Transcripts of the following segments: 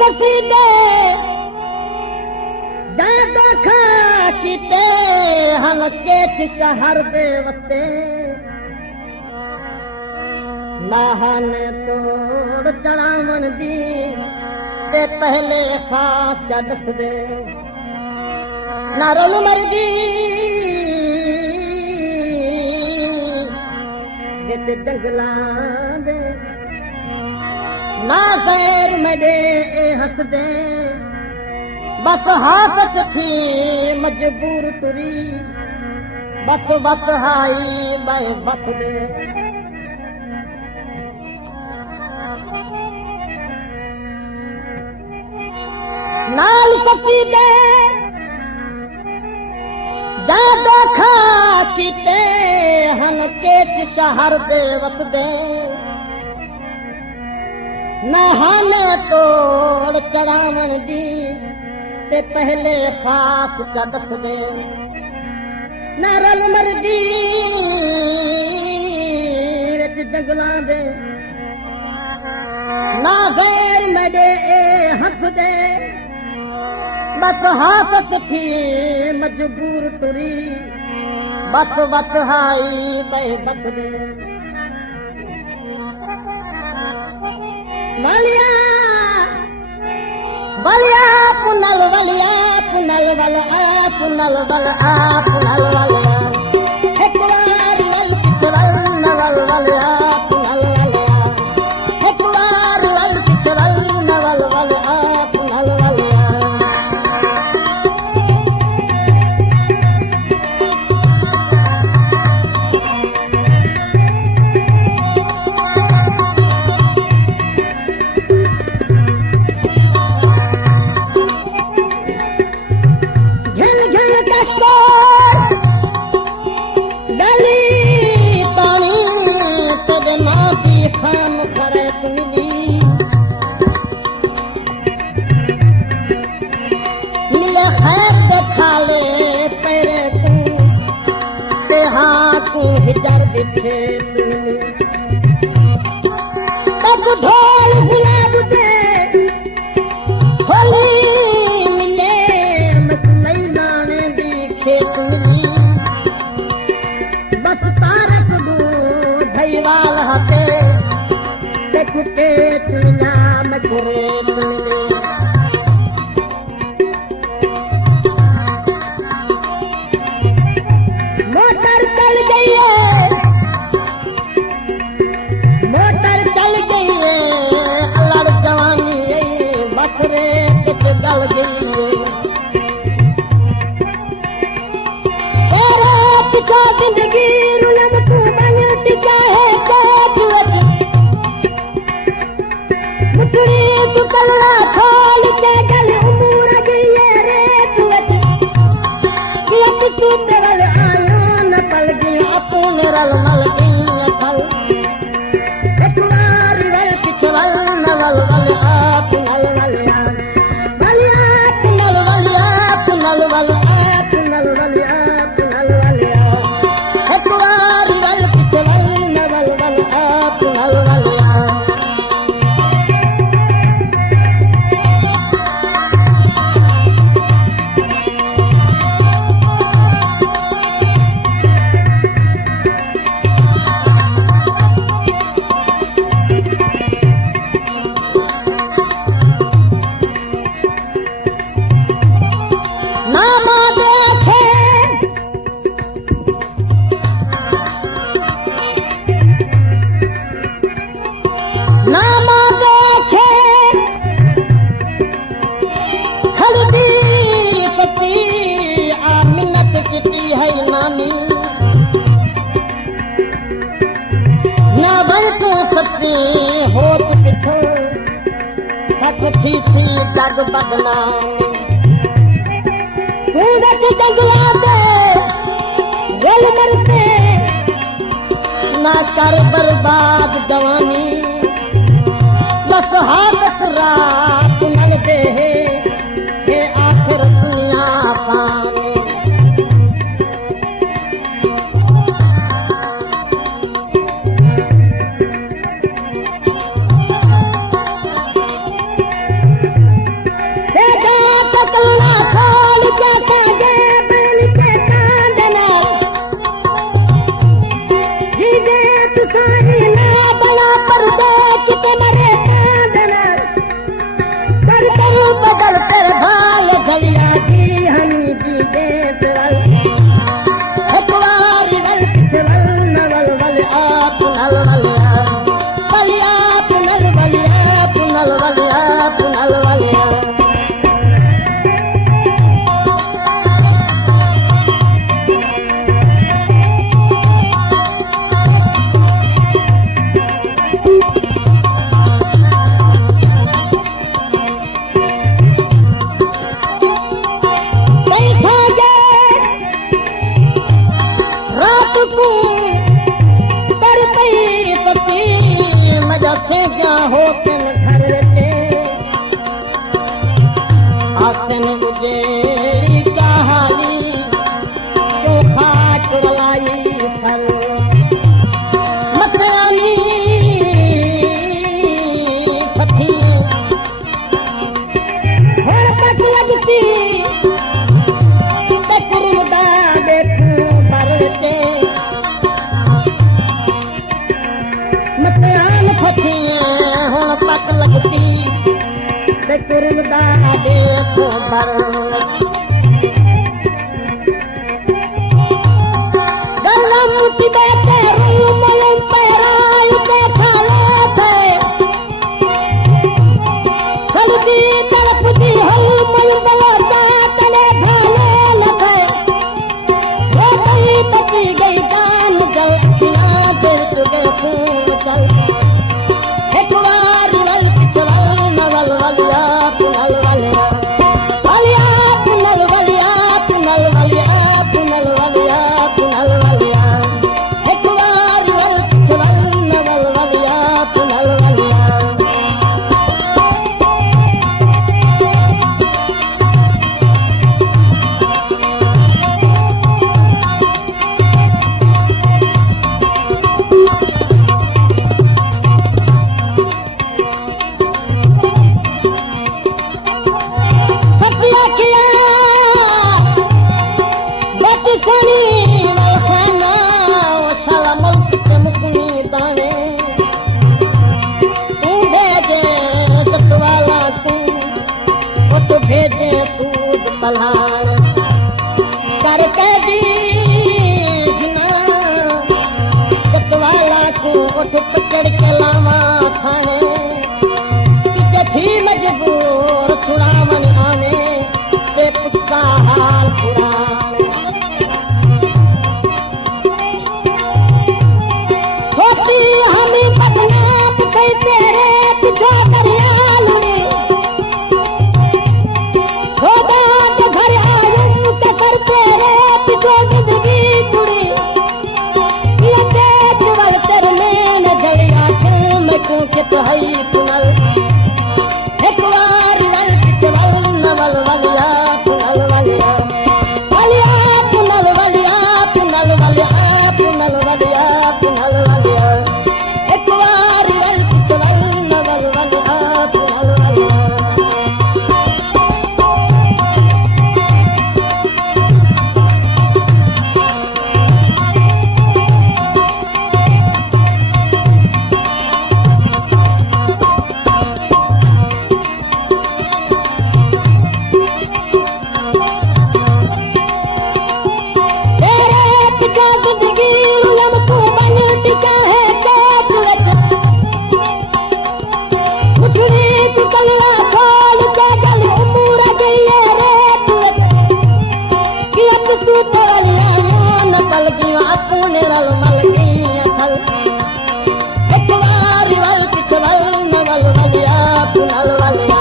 ससी दे जादा खा कीते हल्के च शहर दे वस्ते लाहन तोड़ चढ़ावन दी ते पहले खास जा दस दे ना रोल मरदी ते जंगलां दे ना खैर मडे हंस दे बस हाफत थी मजबूर तुरी बस बस हाई बाय बस दे नाल ससी दे जादा खा कीते हल्के च शहर दे वसदे नहाने तोड़ चढ़ावन दी ते पहले खास का दस दे ना रल मरदी विच जंगलां दे ना गैर मडे हंस दे बस हाफत थी मजबूर तुरी बस बस हाई बे बस दे बलिया बलिया पुनल बलिया पुनल बल आ पुनल बल आ पुनल बलिया एक बार वल पिछवल नवल बलिया पुनल बलिया एक बार वल पिछवल नवल बल आ पुनल बलिया खान सरत मिली मिले खैर दे छाले पैरे तू ते हाथ हिजर दिखे तक ढोल गुलाब दे होली मिले मकलई लाने दी खेत मिली बस तारक दू धैवाल हसे कुटे तुलना मकुरे तुलने मोटर चल गई है मोटर चल गई है अल्लाह जवानी बसरे कुछ गल गई है तेरा पिछा जिंदगी रुलम तू बन टिका है तू कलड़ा खोल के गल उमूर गई रे तू किया किसू तेवल आयो न पल गई अपन रल मल गई फल एक बार वल पिछवल नवल वल आप नल वल आप नल वल आप नल वल आप नल वल आप नल वल एक बार वल पिछवल नवल वल आप नल वल होत पिछो सखी सी जग बदनाम तू दर्द जंगला दे रल मर से ना कर बर्बाद जवानी बस हाथ रात नल दे हे आखिर दुनिया पानी पुनल वलिया वलिया पुनल वलिया पुनल वलिया पुनल वलिया क्या हो घर से आसन उजेड़ी क्या हाली क्यों खाट रलाई सर मसरानी सथी होड़ तक लगती तकरुदा देख बर से मसरान फथी हुण पक लगती ते कुरदा देखो बर गलम की बातें रूम पैराय के खाले थे सड़ती तड़पती हल मन बलता तले भाले न थे हो गई तकी गई दान जल खिला दे चुके खून चल वलिया पुनल वलिया वलिया पुनल वलिया पुनल वलिया पुनल वलिया पुनल वलिया एक बार वल पिछवल नवल वलिया पुनल वलिया भेजे सूद पलान करके दीजना सतवाला को उठ पकड़ के लावा खाने किसे थी मजबूर छुड़ावन आवे से पुछता हाल पुराने छोटी हमें बदनाम कई तेरे पीछे दरियाल के तो हई पुनल एक बार वल पिछवल नवल वलिया पुनल वलिया वलिया पुनल वलिया पुनल वलिया पुनल वलिया पुनल वलिया एक बार वल पिछवल नवल वलिया पुनल वलिया अपने रल मल थल एक बार वल पिछवल नवल वलिया पुनल वलिया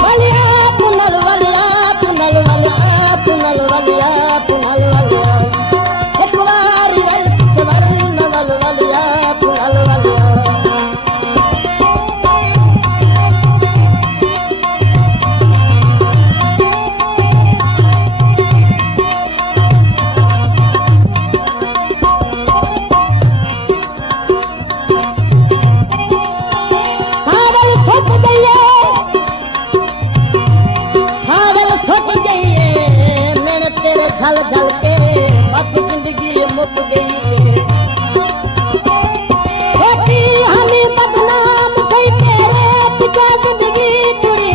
वलिया पुनल वलिया पुनल वलिया पुनल वलिया पुनल वलिया एक बार वल पिछवल नवल वलिया पुनल वलिया झल झल के बस जिंदगी मुक गई होती हमें बदनाम कई तेरे पिता जिंदगी जुड़ी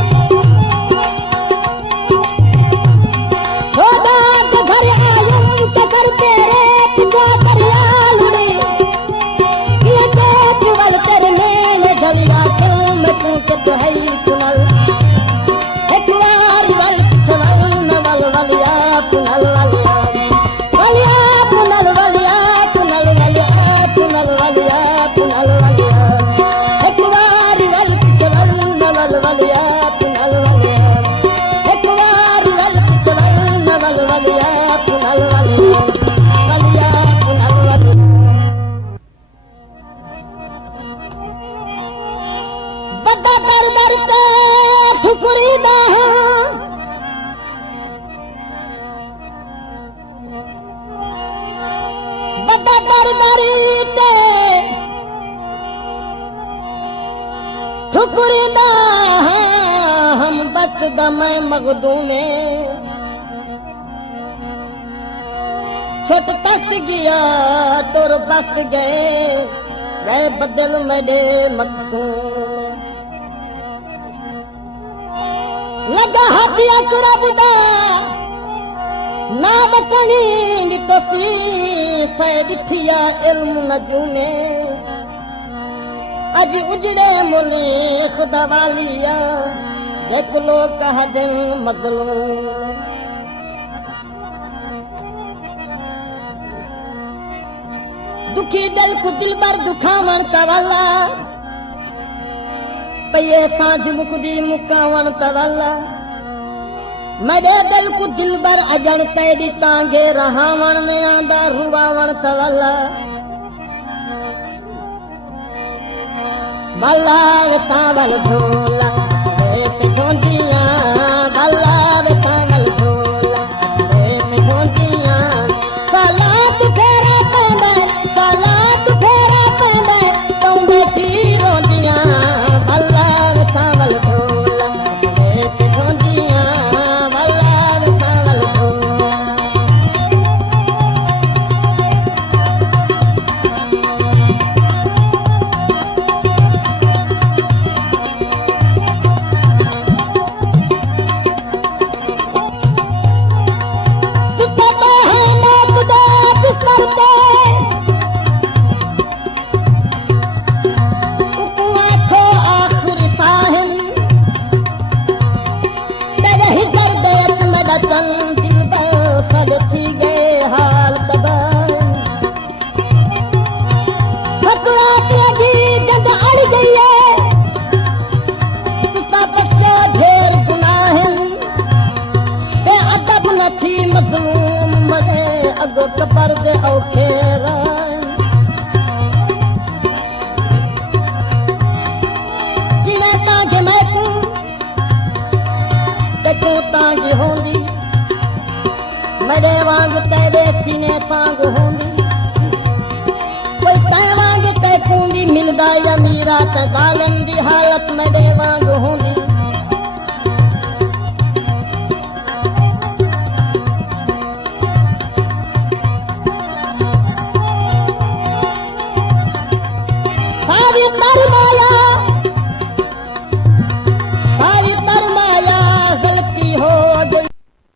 खुदा के घर आयम के घर तेरे पिता दरिया लुड़ी ये वलिया पुनल वलिया एक बार वल पिछवल नवल वलिया पुनल वलिया एक बार वल पिछवल नवल वलिया पुनल वलिया वलिया पुनल वलिया बद्दा दर दर ते ठुकरी बाहा बद्दा दर दर ते ठुकरी बाहा हम बत दमे मगदूमे छोट तस्त गया तुर बस्त गए गए बदल मेरे मकसूम लगा हाथी अकरब दा ना बसनी नितसी सैद ठिया इल्म नजूमे अज उजड़े मुले खुदा वालिया देख लो कह दिन मजलूम दुखी दिल को दिल बर दुखावण तवाला पये सांझ मुकदी मुकावण तवाला मेरे दिल को दिल बर अजण तेरी तांगे रहावण में आंदा रुवावण तवाला बाला वे सांवल भोला वे पे धोंदिया बाला वे सांवल भोला वे पे धोंदिया साला तू फेरा पैंदा साला तू फेरा पैंदा तू बैठी रोंदिया बाला वे सांवल भोला वे पे धोंदिया बाला वे सांवल भोला दिल बद थी गए हाल तबाह सकरात जी जग अड़ गई है तुसा बख्शा ढेर गुनाहन बे अदब न थी मजलूम मजे अगो कबर दे औखे जिने तांगे मैं तू देखो तांगी होंदी मेरे वांग तेरे सीने सांग होंदी कोई तै वांग तै कूंदी मिलदा या मीरा तै जालिम दी हालत मेरे वांग होंदी सारी